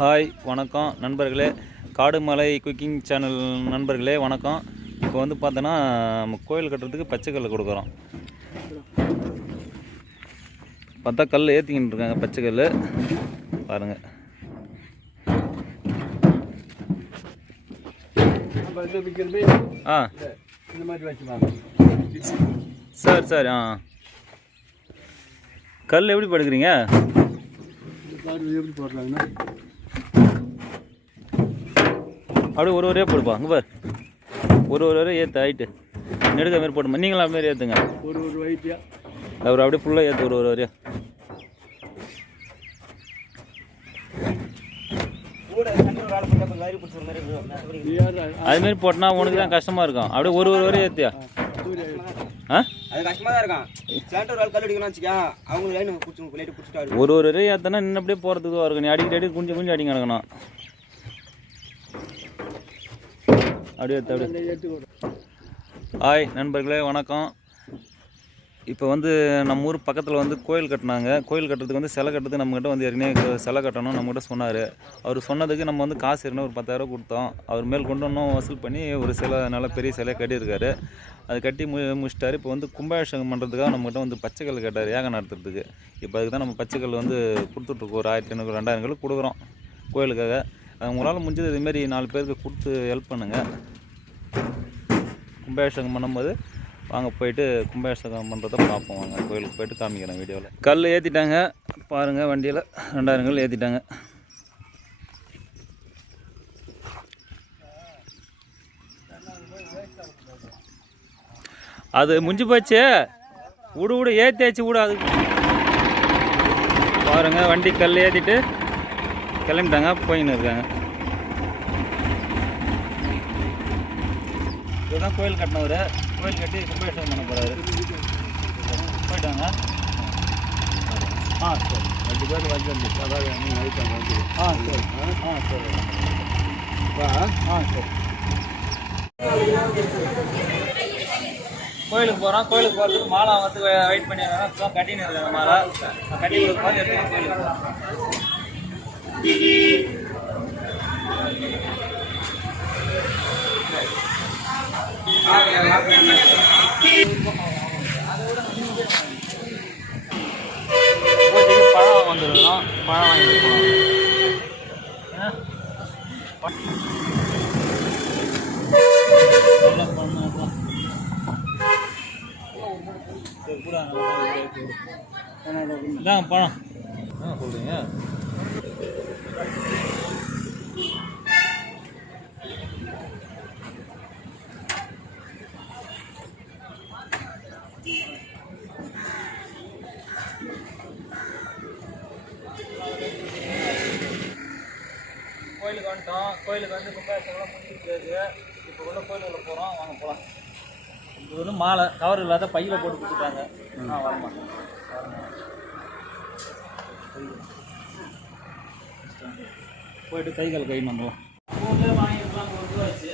Hi வணக்கம் நண்பர்களே, காடுமலை cooking channel நண்பர்களே வணக்கம். இப்போ வந்து பார்த்தோன்னா நம்ம கோயில் கட்டுறதுக்கு பச்சைக்கல் கொடுக்குறோம். பார்த்தா கல் ஏற்றிக்கிட்டு இருக்காங்க, பச்சைக்கல் பாருங்கள். சரி சரி. கல் எப்படி படுக்கிறீங்க? எப்படி போடுறாங்கன்னா அப்படியே ஒரு ஒரே போடுப்பா. அங்கே பார், ஒரு ஏற்று ஹைட்டு நெடுக்க மாரி போட்டுமா. நீங்களும் அது மாரி ஏற்றுங்க. ஒரு வயிற்றியா அவர் அப்படியே ஃபுல்லாக ஏற்று ஒரு வரையா. அதுமாரி போட்டனா உனக்கு தான் கஷ்டமாக இருக்கும். அப்படியே ஒரு வரையும் ஏற்றியா. அது கஷ்டமாக தான் இருக்கும். சேண்டர் கல் அடிக்கணும்னு வச்சுக்கா, அவங்க லைன் பிடிச்சிட்டாரு. ஒரு வரையும் ஏற்றினா இன்னும் அப்படியே போகிறதுக்கு இருக்கும். நீ அடிக்கடி குஞ்சு அடிக்க கிடக்கணும். அப்படியே அப்படியே. ஹாய் நண்பர்களே வணக்கம். இப்போ வந்து நம்ம ஊர் பக்கத்தில் வந்து கோயில் கட்டினாங்க. கோயில் கட்டுறதுக்கு வந்து சிலை கட்டுறதுக்கு நம்மகிட்ட வந்து ஏற்கனவே சிலை கட்டணும் நம்மகிட்ட சொன்னார். அவர் சொன்னதுக்கு நம்ம வந்து காசு ஏற்கனவே ஒரு 10,000 கொடுத்தோம். அவர் மேல் கொண்டு இன்னும் வசூல் பண்ணி ஒரு சிலை, நல்ல பெரிய சிலையை கட்டியிருக்காரு. அது கட்டி முடிச்சிட்டாரு. இப்போ வந்து கும்பாபிஷேகம் பண்ணுறதுக்காக நம்மகிட்ட வந்து பச்சைக்கல் கேட்டார், ஏகம் நடத்துறதுக்கு. இப்போ அதுக்கு தான் நம்ம பச்சைக்கல் வந்து கொடுத்துட்ருக்கோம். ஒரு 1500 2000 கல் கொடுக்குறோம் கோயிலுக்காக. உங்களால் முடிஞ்சது இதுமாரி 4 பேருக்கு கொடுத்து ஹெல்ப் பண்ணுங்கள். கும்பாபிஷேகம் பண்ணும்போது வாங்க போயிட்டு கும்பாபிஷேகம் பண்ணுறதை பார்ப்போம். வாங்க கோயிலுக்கு போயிட்டு காமிக்கிறேன் வீடியோவில். கல் ஏற்றிட்டாங்க பாருங்கள், வண்டியில் 2000 கல் ஏற்றிட்டாங்க. அது முடிஞ்சு போச்சு. விடு ஏற்றியாச்சு விடு. அது பாருங்கள், வண்டி கல் ஏற்றிட்டு கிளம்பிட்டாங்க, போயின்னு இருக்காங்க. இதுதான் கோயில் கட்டினவர். கோயில் கட்டி கும்பாபிஷேகம் பண்ண போகிறாரு. போயிட்டாங்க. சரி 2 பேர் வந்து சரி. சரி. கோயிலுக்கு போகிறோம். கோயிலுக்கு போகிறதுக்கு மாலை வந்து வெயிட் பண்ணி கட்டின்னு இருக்காங்க. மாலை கட்டி கொடுக்கும்போது எடுத்து கோயிலுக்கு போகிறோம். பழம் வந்துருக்கோம். பழம் வாங்கி இதாங்க பழம். சொல்கிறீங்க கோயிலுக்கு வந்துட்டோம். கோயிலுக்கு வந்து கும்பாபிஷேகம் முடிஞ்சிருக்கு. இப்போ உள்ள கோயிலுக்குள்ள போகிறோம். வாங்க போகலாம். இது வந்து மாலை கவர் இல்லாத பையில் போட்டு கொடுத்துட்டாங்க. வரமா போயிட்டு கை கால் கை நம்பலாம். ஊர்லேயே வாங்கிக்கலாம். 1 ரூபா வச்சு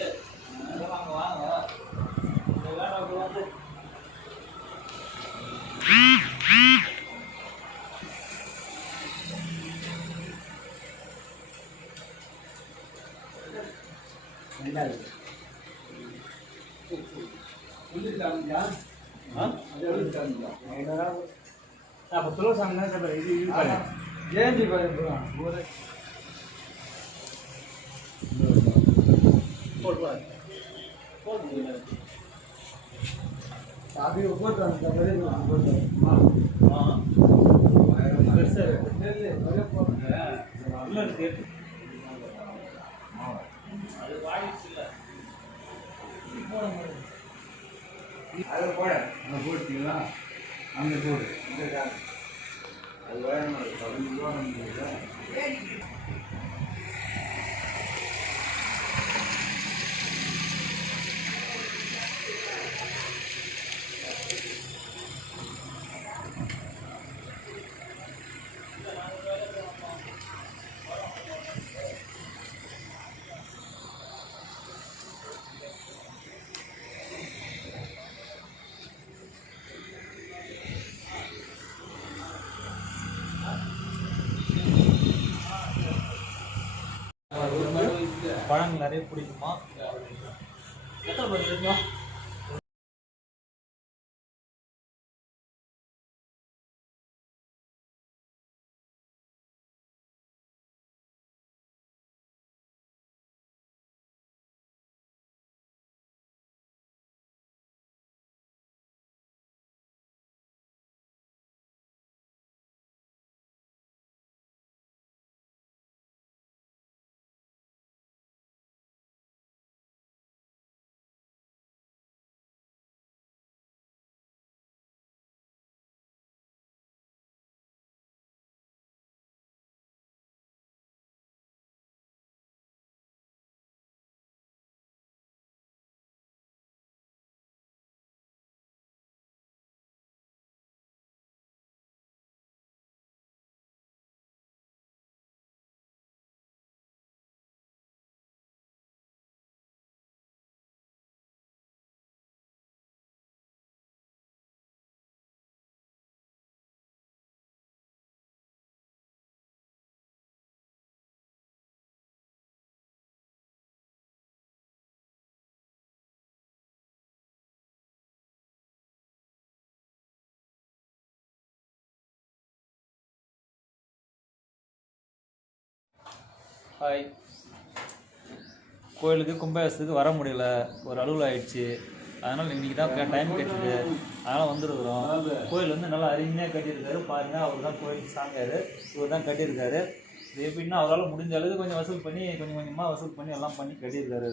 வாங்க வாங்க. வந்து அது போட போட்டீங்களா? அங்கே போடு. அது வேணும். 15 ரூபா நிறைய பிடிக்குமா. எத்தனை பேர் இருக்குமா? ஹாய். கோயிலுக்கு கும்பாபிஷேகத்துக்கு வர முடியல, ஒரு அலுவல் ஆயிடுச்சு. அதனால் இன்றைக்கி தான் டைம் கிடைச்சிது, அதனால் வந்துருக்குறோம். கோயில் வந்து நல்லா அருமையாக கட்டியிருக்காரு பாருங்கள். அவர் தான் கோயிலுக்கு சாங்கார், இவர் தான் கட்டியிருக்காரு. இது எப்படின்னா அவரால் முடிஞ்ச அளவுக்கு கொஞ்சம் வசூல் பண்ணி கொஞ்சம் கொஞ்சமாக வசூல் பண்ணி எல்லாம் பண்ணி கட்டியிருக்காரு.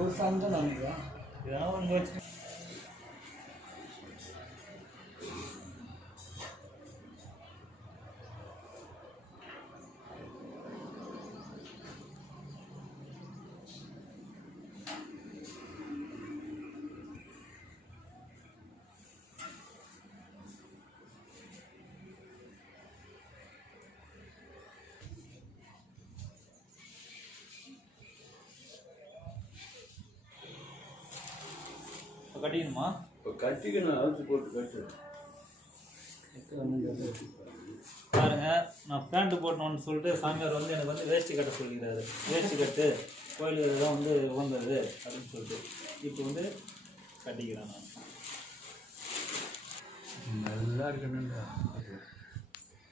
ஒரு சாங் தான் நினைக்கிறேன். கட்டிக்கணுமா? இப்போ கட்டிக்கணும், அவுத்து போட்டு கட்டு. பாருங்க, நான் பேண்ட்டு போட்டணும்னு சொல்லிட்டு சாமியார் வந்து எனக்கு வந்து வேஷ்டி கட்ட சொல்லிக்கிறாரு. வேஷ்டி கட்டு கோயிலுக்கு தான் வந்து உகந்தது அப்படின்னு சொல்லிட்டு இப்போ வந்து கட்டிக்கிறேன் நான். நல்லா இருக்கணும்டா.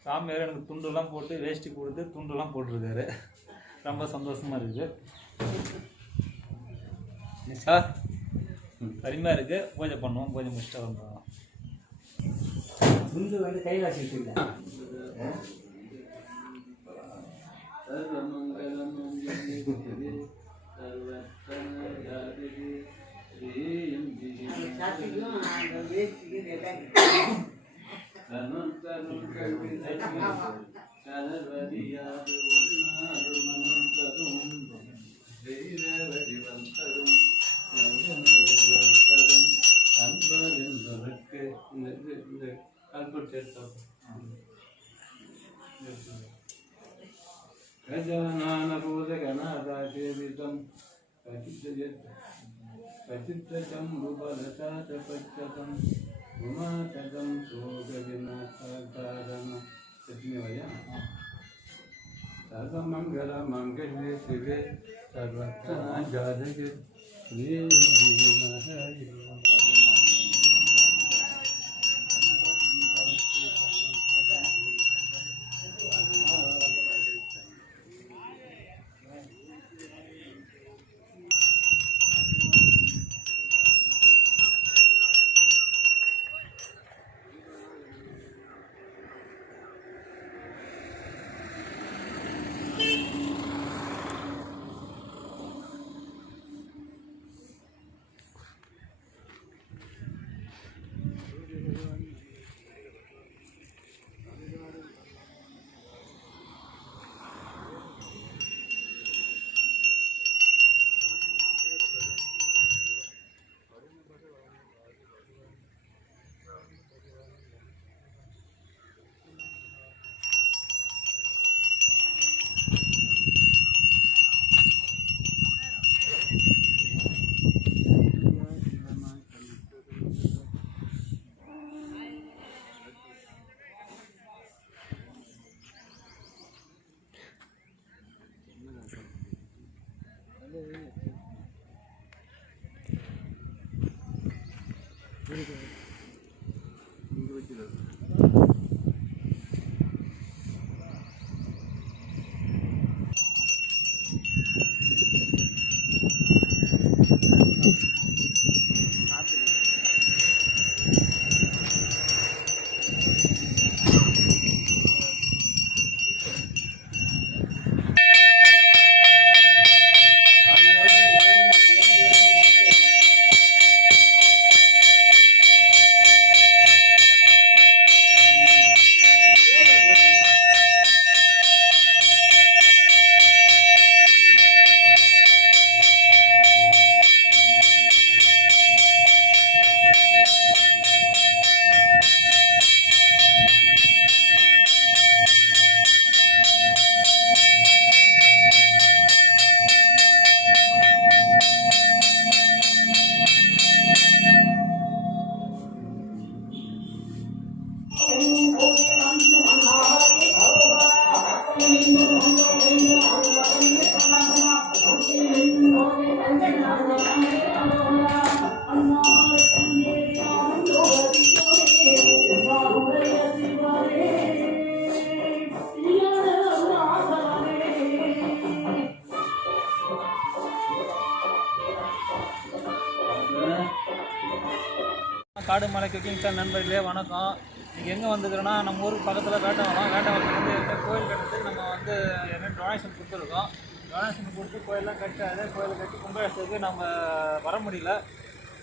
சாமியார் எனக்கு துண்டுலாம் போட்டு வேஷ்டி கொடுத்து துண்டுலாம் போட்டிருக்காரு. ரொம்ப சந்தோஷமாக இருக்குது. அருமையாக இருக்குது. பூஜை பண்ணுவோம், பூஜை முடிச்சுட்டு வந்துடுவோம். துண்டு வந்து கையில் வச்சுக்கிட்டு सर्वमंगलमंगल्ये शिवे सर्वकार्यसाधके காடு மலை குக்கிங் சேனல் நண்பர்களே வணக்கம். இன்றைக்கி எங்கே வந்துக்கிறோன்னா நம்ம ஊருக்கு பக்கத்தில் வேட்டவரம். வேட்டவரத்தில் வந்து என்ன கோயில் கட்டுறதுக்கு நம்ம வந்து என்ன டொனேஷன் கொடுத்துருக்கோம். டொனேஷன் கொடுத்து கோயிலெலாம் கட்டி அதே கோயில் கட்டி கும்பாபிஷேகத்துக்கு நம்ம வர முடியல.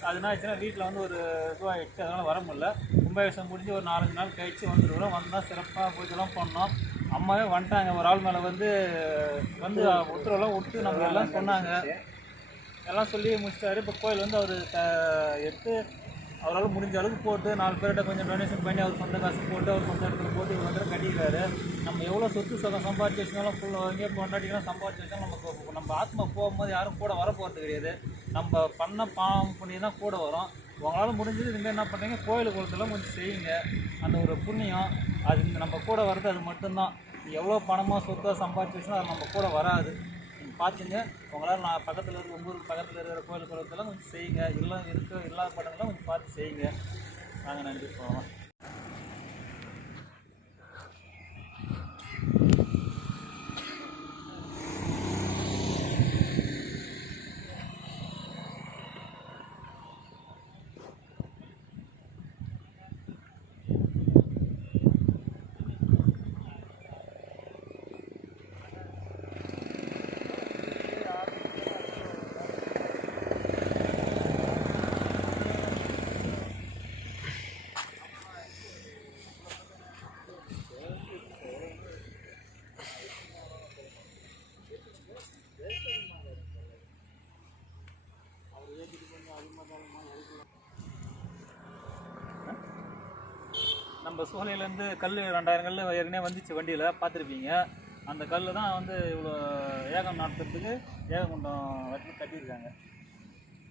அது என்ன ஆச்சுன்னா வீட்டில் வந்து ஒரு இதுவாகிடுச்சு, அதனால் வர முடியல. கும்பாபிஷேகம் முடிஞ்சு ஒரு 4-5 நாள் கழிச்சு வந்துருக்கிறோம். வந்தால் சிறப்பாக பூஜைலாம் பண்ணோம். அம்மாவே வந்துட்டாங்க. ஒரு ஆள் மேலே வந்து உத்தரவெல்லாம் விட்டு நம்ம எல்லாம் சொன்னாங்க. எல்லாம் சொல்லி முடிச்சிட்டாரு. இப்போ கோயில் வந்து அவர் எடுத்து அவரால் முடிஞ்ச அளவுக்கு போட்டு 4 பேர்கிட்ட கொஞ்சம் டொனேஷன் பண்ணி அவர் சொந்த காசு போட்டு அவர் சொந்த இடத்துல போட்டு இவர் வந்து கட்டிக்கிறாரு. நம்ம எவ்வளோ சொத்து சொகம் சம்பாதிச்சு வச்சாலும் ஃபுல்லாக எங்கேயோ கொண்டாடிக்கலாம் சம்பாதிச்சு வச்சாலும் நமக்கு நம்ம ஆத்மா போகும்போது யாரும் கூட வர போகிறது கிடையாது. நம்ம பண்ண பாவம் பண்ணி தான் கூட வரும். உங்களால் முடிஞ்சது இதுமாதிரி என்ன பண்ணுறீங்க, கோயில் குளத்தெல்லாம் கொஞ்சம் செய்யுங்க. அந்த ஒரு புண்ணியம் அது நம்ம கூட வர்றது அது மட்டும்தான். எவ்வளோ பணமாக சொத்தாக சம்பாதிச்சு வச்சுன்னா அது நம்ம கூட வராது. பார்த்துங்க. உங்களால் நான் பக்கத்தில் இருக்கிற ஊருக்கு பக்கத்தில் இருக்கிற கோயில் குளத்தெல்லாம் கொஞ்சம் செய்யுங்க. எல்லாம் இல்லாத படங்கள்லாம் கொஞ்சம் பார்த்து செய்யுங்க. நாங்கள் நன்றி போவோம். நம்ம சோலையிலேருந்து கல் 2000 கல் ஏற்கனவே வந்துச்சு வண்டியில் பார்த்துருப்பீங்க. அந்த கல் தான் வந்து இவ்வளோ ஏகம் நடத்துறதுக்கு ஏககுண்டம் வச்சு கட்டியிருக்காங்க.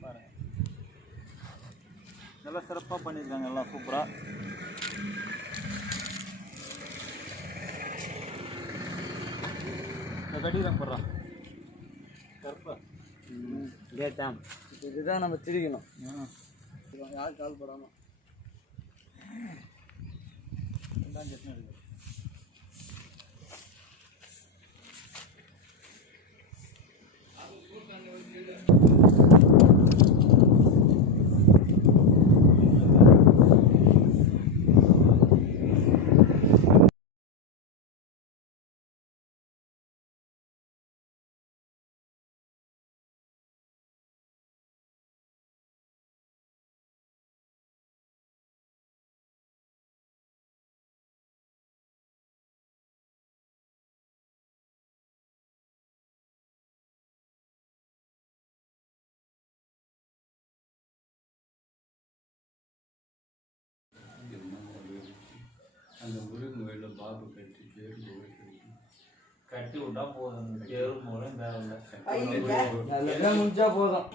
பாருங்கள், நல்லா சிறப்பாக பண்ணியிருக்காங்க. எல்லாம் சூப்பராக. இந்த கட்டிதான் போடுறான் கருப்பா கேட்டான். இதுதான் நம்ம திரிக்கணும். யார் கால் போடாமல் சட்னி இருக்குது. அந்த முருகன் பாபு கட்டி பேர் கட்டி விட்டா போதும். தேரும் போல தேவையில்லை. முடிஞ்சா போதும்.